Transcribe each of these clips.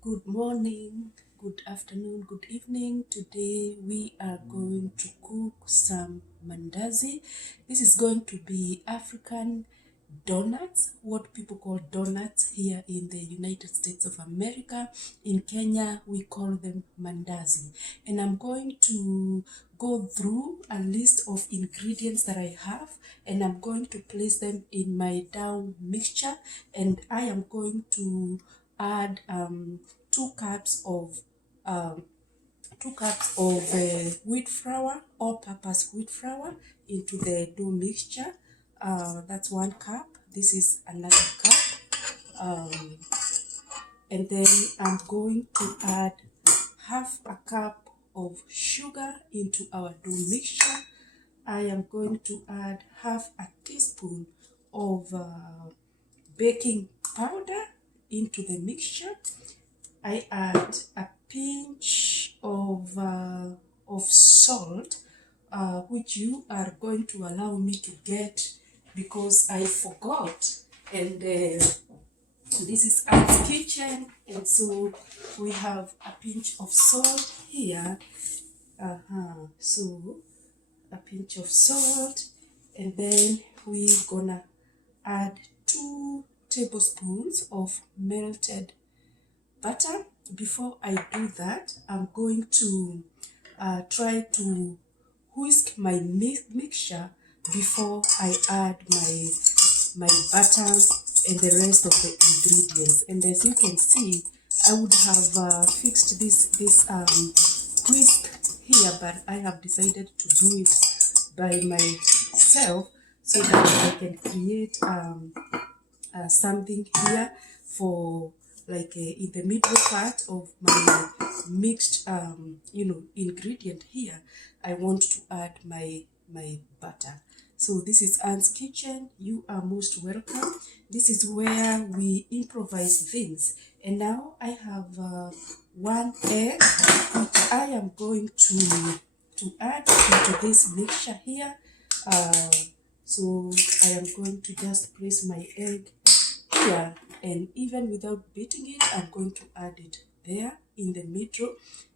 Good morning, good afternoon, good evening. Today we are going to cook some Mandazi. This is going to be African donuts, what people call donuts here in the United States of America. In Kenya, we call them Mandazi. And I'm going to go through a list of ingredients that I have, and I'm going to place them in my dough mixture, and I am going to add 2 cups of um, 2 cups of wheat flour, all-purpose wheat flour, into the dough mixture. That's 1 cup. This is another cup. Um, and then I'm going to add half a cup of sugar into our dough mixture. I am going to add half a teaspoon of baking powder into the mixture. I add a pinch of salt, which you are going to allow me to get because I forgot. And this is Aunt's kitchen, and so we have a pinch of salt here. So a pinch of salt, and then we're gonna add 2 tablespoons of melted butter. Before I do that, I'm going to try to whisk my mixture before I add my butter and the rest of the ingredients. And as you can see, I would have fixed this whisk here, but I have decided to do it by myself so that I can create something here for in the middle part of my mixed ingredient here. I want to add my butter. So this is Anne's kitchen. You are most welcome. This is where we improvise things. And now I have 1 egg, which I am going to add into this mixture here. So I am going to just place my egg here, and even without beating it, I'm going to add it there in the middle.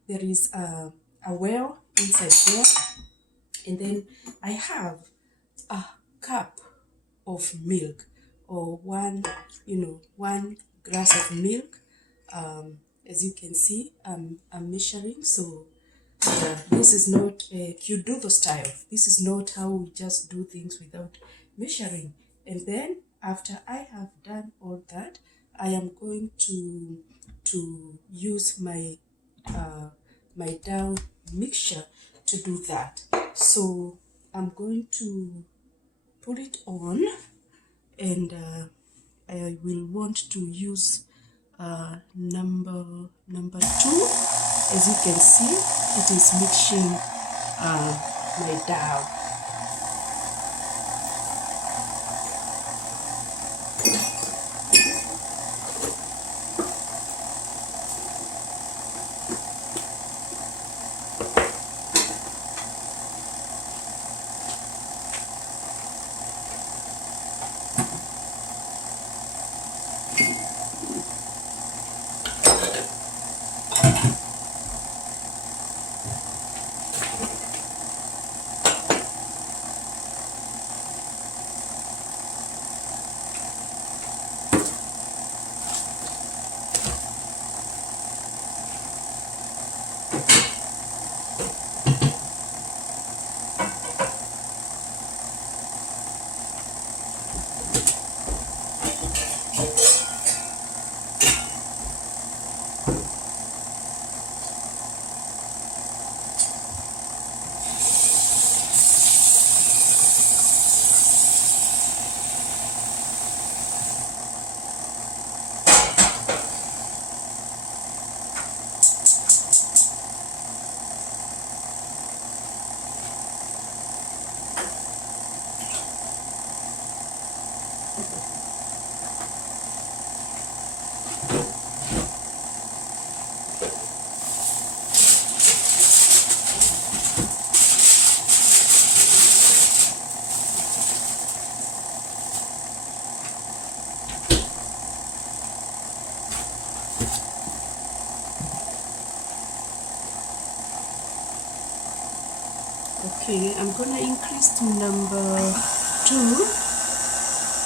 There is a well inside there, and then I have a cup of milk, or one glass of milk. As you can see, I'm measuring. So this is not a Kyududo style. This is not how we just do things without measuring. And then after I have done all that, I am going to use my dough mixture to do that. So I'm going to put it on, and I will want to use number 2. As you can see, it is mixing my dough. Okay, I'm gonna increase to number 2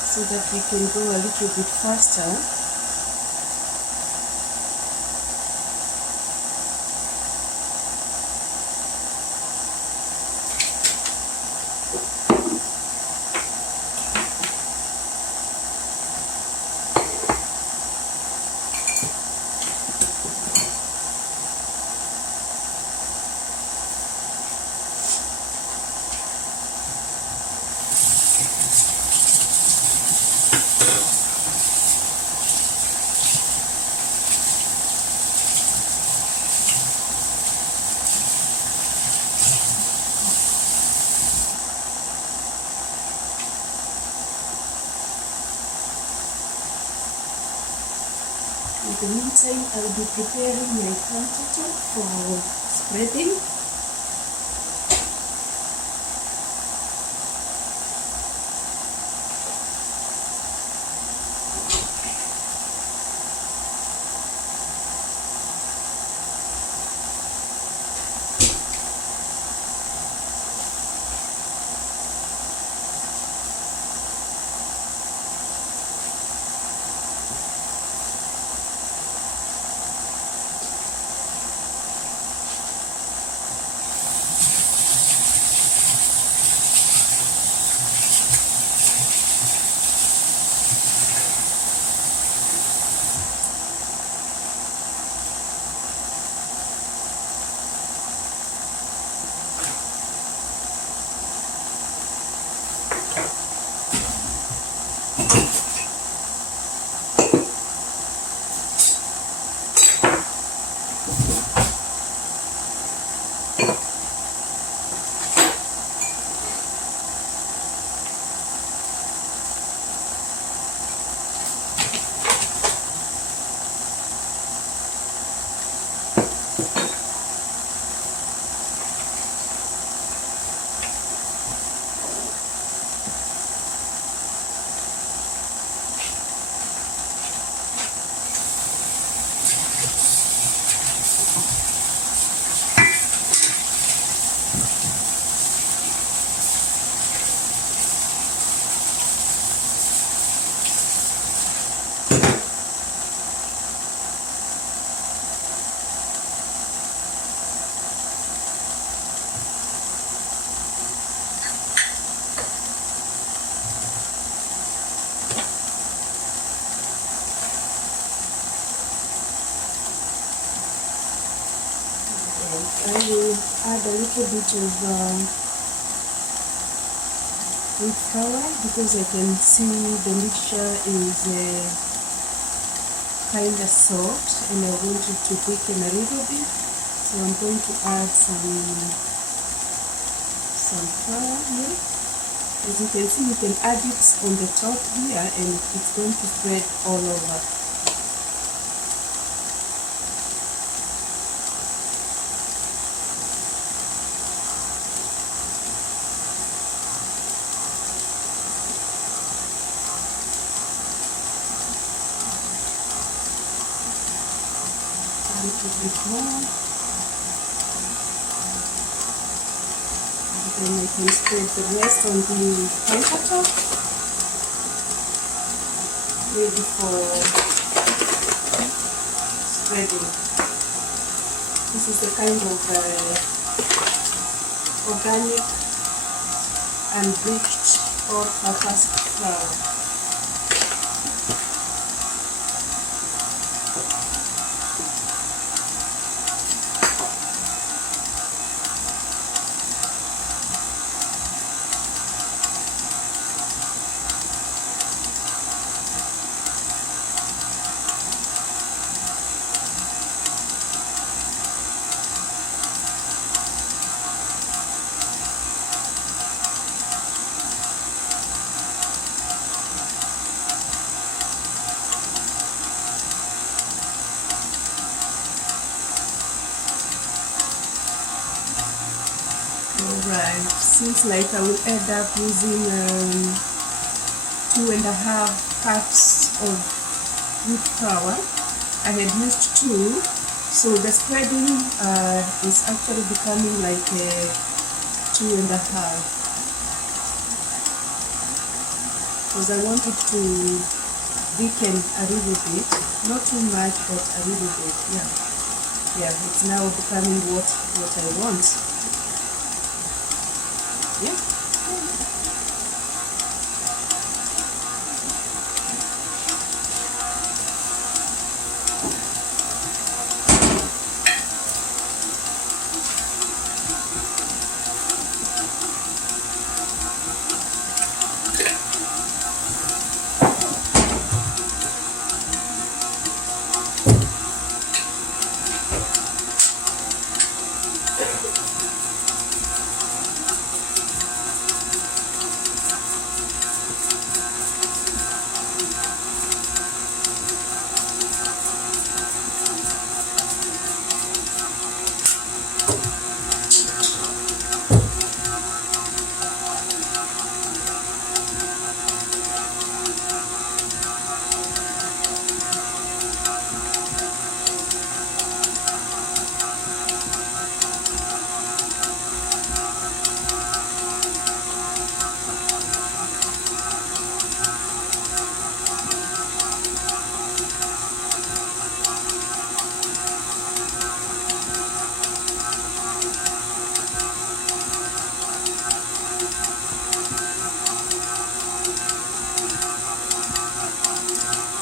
so that we can go a little bit faster. In the meantime, I'll be preparing my countertop for spreading. I will add a little bit of wheat flour because I can see the mixture is kind of soft and I want it to thicken a little bit. So I'm going to add some flour here. As you can see, you can add it on the top here and it's going to spread all over. A little bit more, and then I can spread the rest on the countertop, ready for spreading. This is the kind of organic and bleached all-purpose flour. Alright, seems like I will end up using 2.5 cups of wheat flour. I had used 2, so the spreading is actually becoming like 2 2.5, because I want it to thicken a little bit, not too much, but a little bit. Yeah, it's now becoming what I want. Yeah.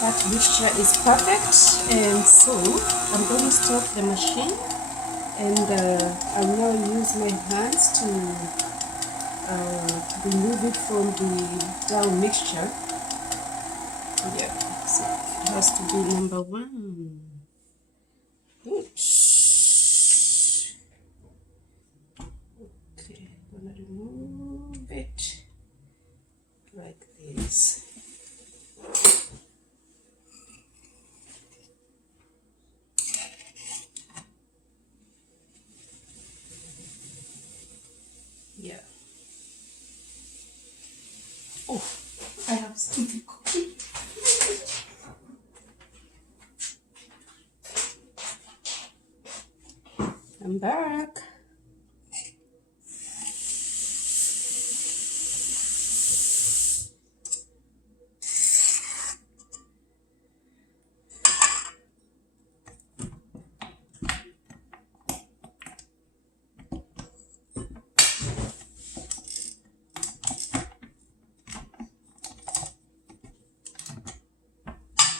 That mixture is perfect, and so I'm going to stop the machine, and I'll now use my hands to remove it from the dough mixture. Yeah, so it has to be number 1. Good. Okay, I'm gonna remove it like this. Yeah. Oh, I have something cooking. I'm back.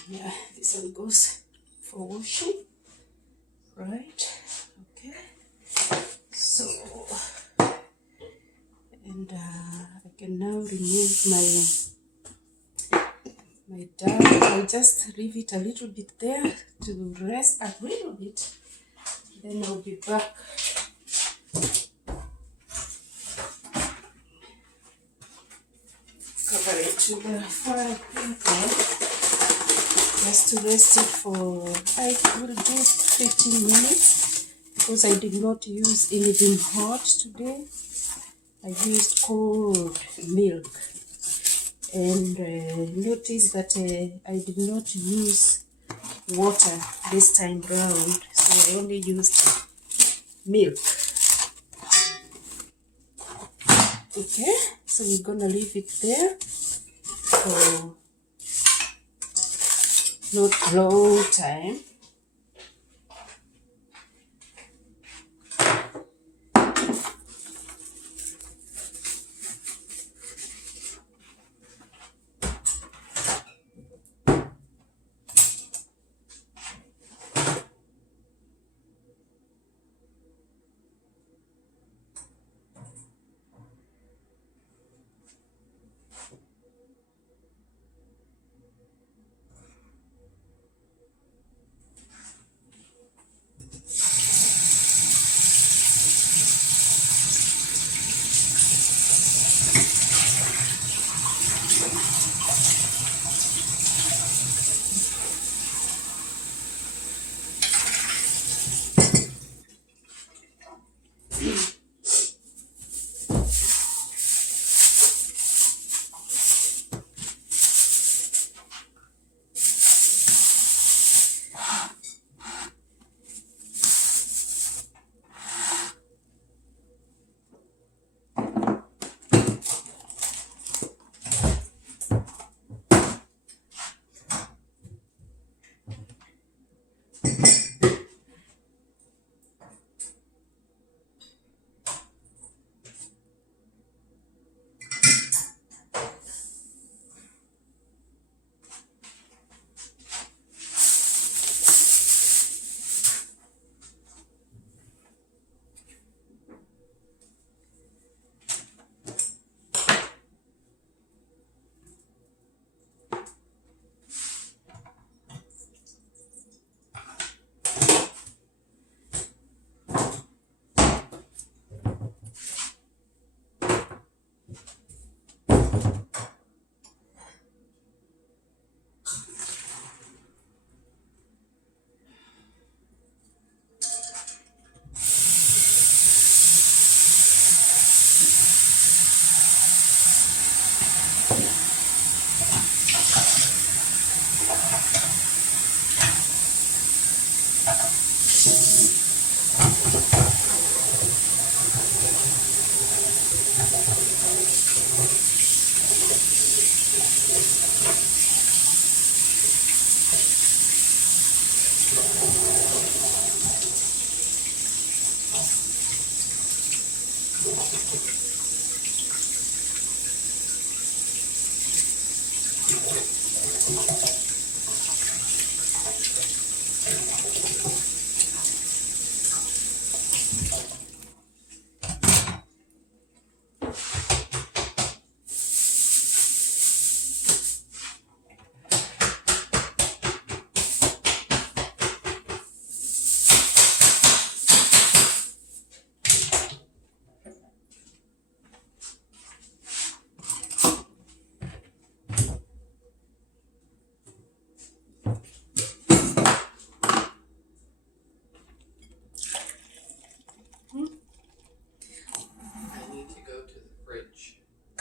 Yeah, this one goes for washing, right? Okay, so, and I can now remove my dough. I'll just leave it a little bit there to rest a little bit, then I'll be back. Cover it with the fire paper, just to rest it for, I will do 15 minutes, because I did not use anything hot today. I used cold milk, and notice that I did not use water this time round, so I only used milk. Okay, so we're gonna leave it there for not long time.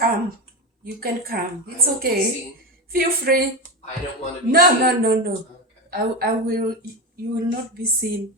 Come. You can come. It's okay. Feel free. I don't want to be No, seen. no. Okay. I will, you will not be seen.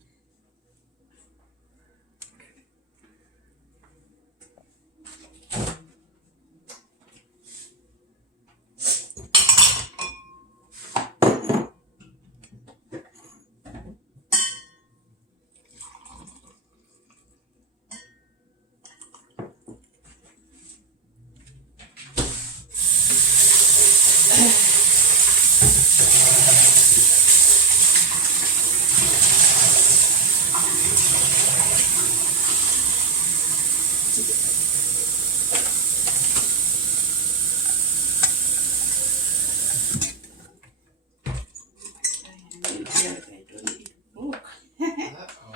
Uh-oh.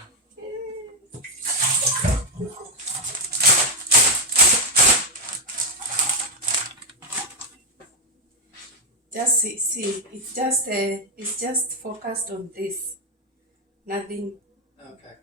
Just see, it's just focused on this, nothing. Okay.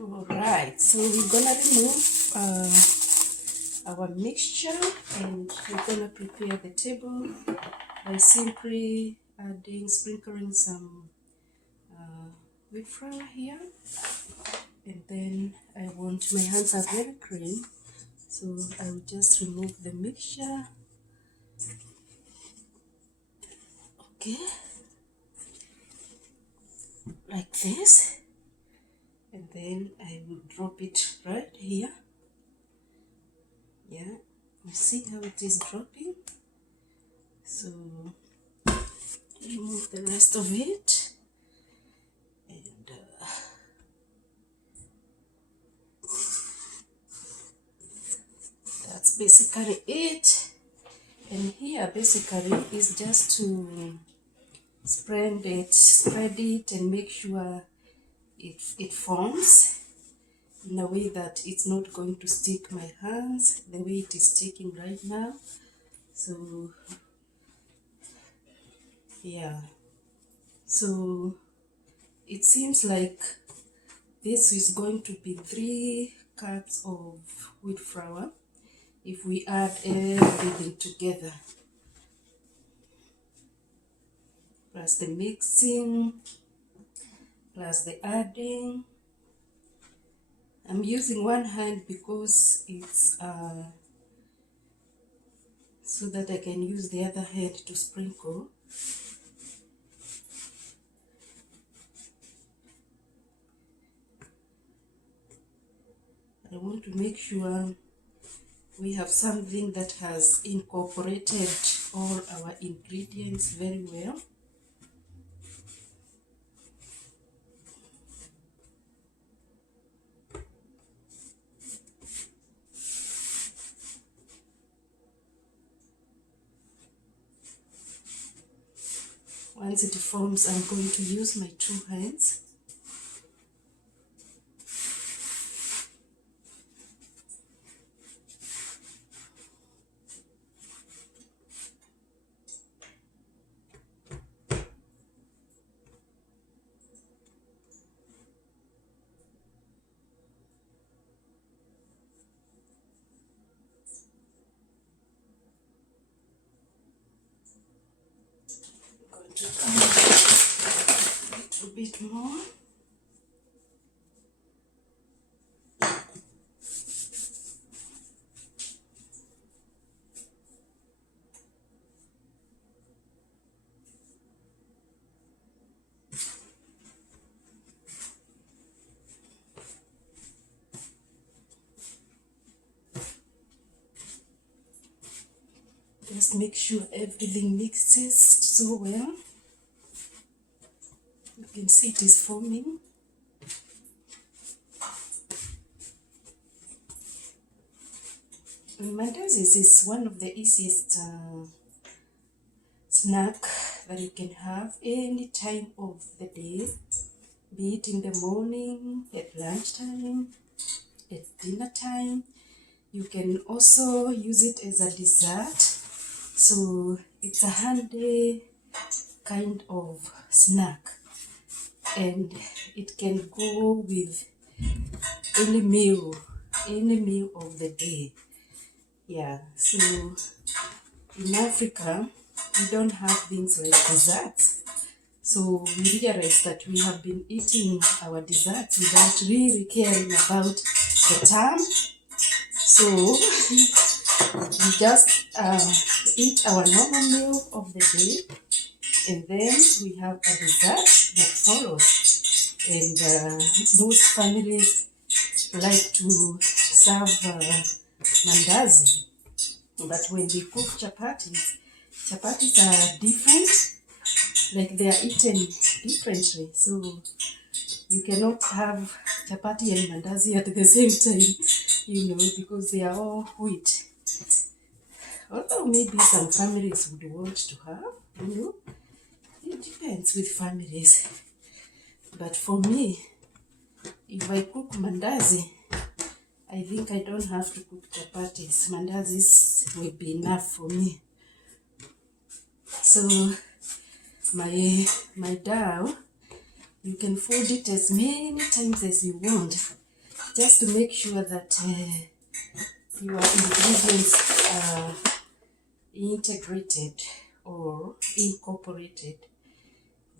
Alright, so we're gonna remove our mixture, and we're gonna prepare the table by simply sprinkling some wheat flour here. And then my hands are very clean, so I will just remove the mixture. Okay, like this, and then I will drop it right here. Yeah, you see how it is dropping. So remove the rest of it, and that's basically it. And here basically is just to spread it and make sure it forms in a way that it's not going to stick my hands the way it is sticking right now. So yeah, so it seems like this is going to be 3 cups of wheat flour if we add everything together, plus the mixing, plus the adding. I'm using one hand because it's so that I can use the other hand to sprinkle. I want to make sure we have something that has incorporated all our ingredients very well. Once it forms, I'm going to use my 2 hands. I'm going to come a little bit more. Just make sure everything mixes so well. You can see it is forming. Mandazi is one of the easiest snack that you can have any time of the day, be it in the morning, at lunchtime, at dinner time. You can also use it as a dessert. So it's a handy kind of snack, and it can go with any meal of the day. Yeah, so in Africa, we don't have things like desserts. So we realize that we have been eating our desserts without really caring about the time. So we just eat our normal meal of the day, and then we have a dessert that follows. And most families like to serve Mandazi. But when we cook chapatis are different, like they are eaten differently. So you cannot have chapati and Mandazi at the same time, because they are all wheat. Although maybe some families would want to have, it depends with families. But for me, if I cook Mandazi, I think I don't have to cook chapatis. Mandazis will be enough for me. So my dough, you can fold it as many times as you want, just to make sure that your ingredients are integrated or incorporated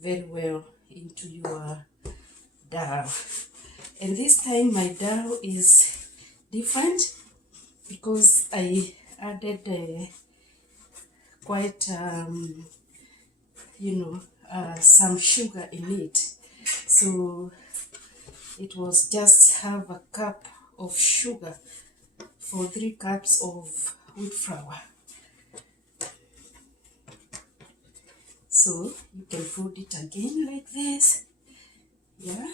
very well into your dough. And this time my dough is different because I added quite some sugar in it. So it was just half a cup of sugar for 3 cups of wheat flour. So you can fold it again like this. Yeah.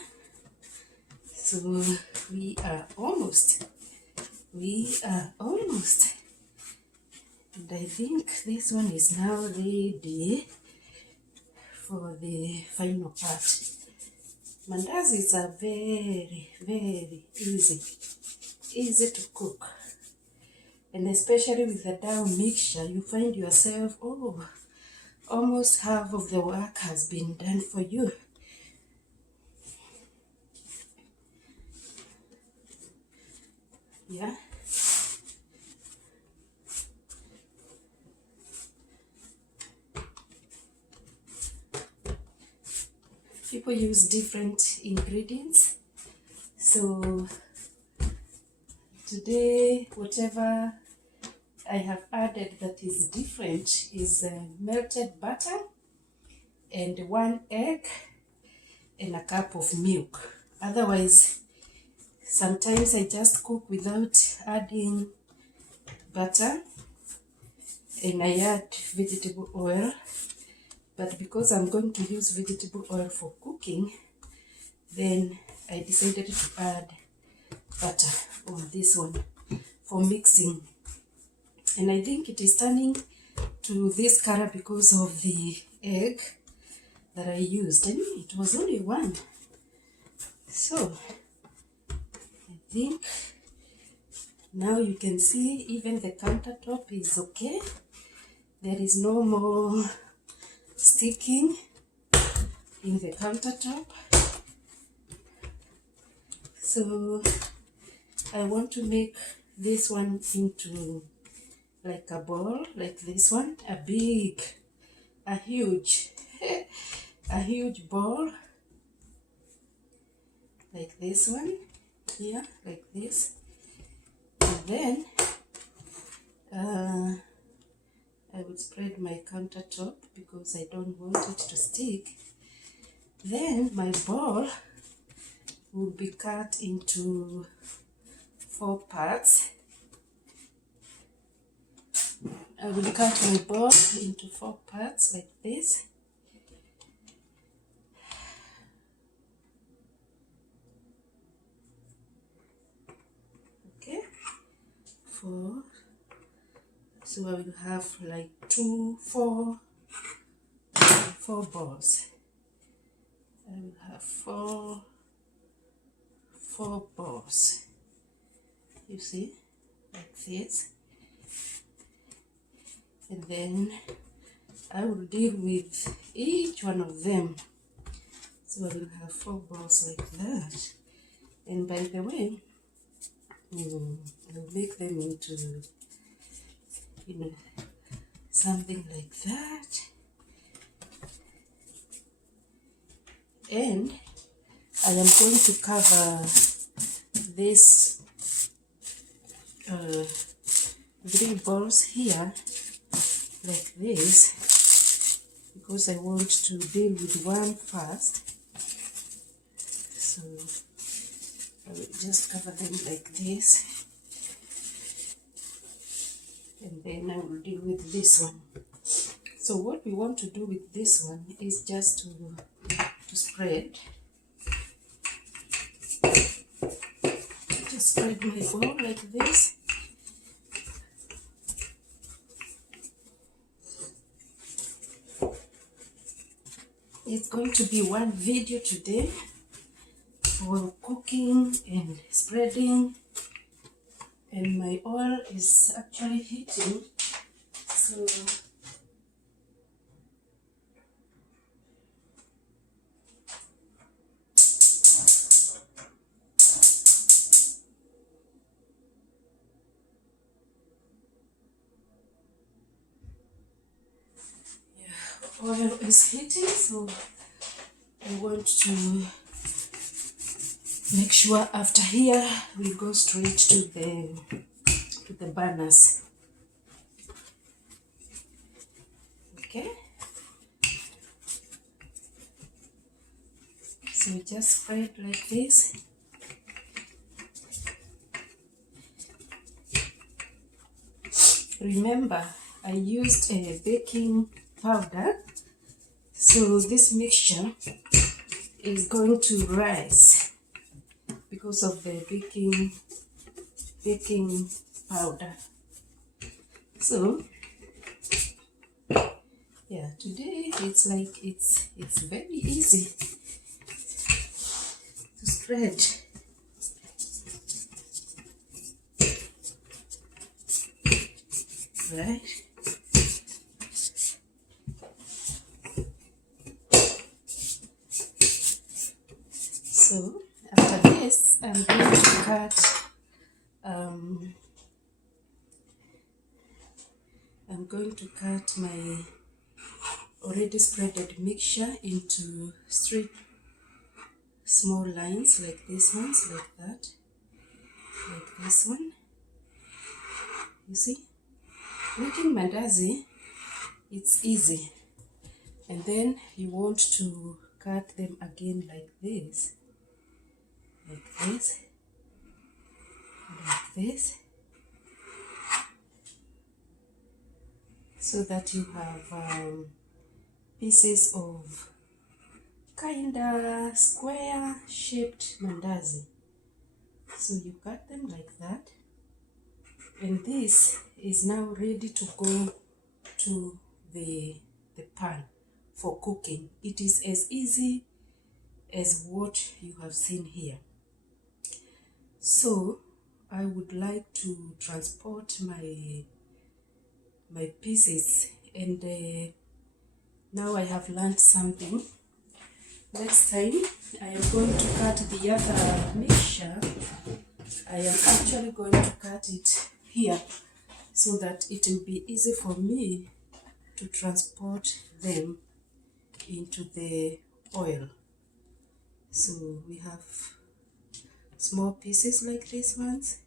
So we are almost. And I think this one is now ready for the final part. Mandazis are very, very easy to cook. And especially with the dough mixture, you find yourself, almost half of the work has been done for you. Yeah. People use different ingredients. So today, whatever I have added that is different is melted butter and 1 egg and a cup of milk. Otherwise, Sometimes I just cook without adding butter, and I add vegetable oil. But because I'm going to use vegetable oil for cooking, then I decided to add butter on this one for mixing. And I think it is turning to this color because of the egg that I used. I mean, it was only one. So I think now you can see even the countertop is okay. There is no more sticking in the countertop. So I want to make this one into like a ball, like this one, a huge ball, like this one here, like this. And then I will spread my countertop because I don't want it to stick. Then my ball will be cut into 4 parts. I will cut my ball into 4 parts like this. Okay, 4. So I will have like 4 balls. I will have 4 balls. You see, like this. And then I will deal with each one of them. So I will have 4 balls like that. And by the way, I'll make them into, something like that. And I am going to cover this 3 balls here like this, because I want to deal with one first. So I will just cover them like this, and then I will deal with this one. So what we want to do with this one is just to spread. Just spread my ball like this. It's going to be one video today for cooking and spreading, and my oil is actually heating, so oil is heating, so I want to make sure after here we go straight to the burners. Okay, so just spread like this. Remember, I used a baking powder, so this mixture is going to rise because of the baking powder. So yeah, today it's like it's very easy to spread. Right? So after this, I'm going to cut. I'm going to cut my already spreaded mixture into 3 small lines, like this ones, like that, like this one. You see, making mandazi, it's easy. And then you want to cut them again like this, like this, so that you have pieces of kinda square shaped mandazi. So you cut them like that, and this is now ready to go to the pan for cooking. It is as easy as what you have seen here. So I would like to transport my pieces, and now I have learned something. Next time I am going to cut the other mixture. I am actually going to cut it here so that it will be easy for me to transport them into the oil. So we have small pieces like these ones,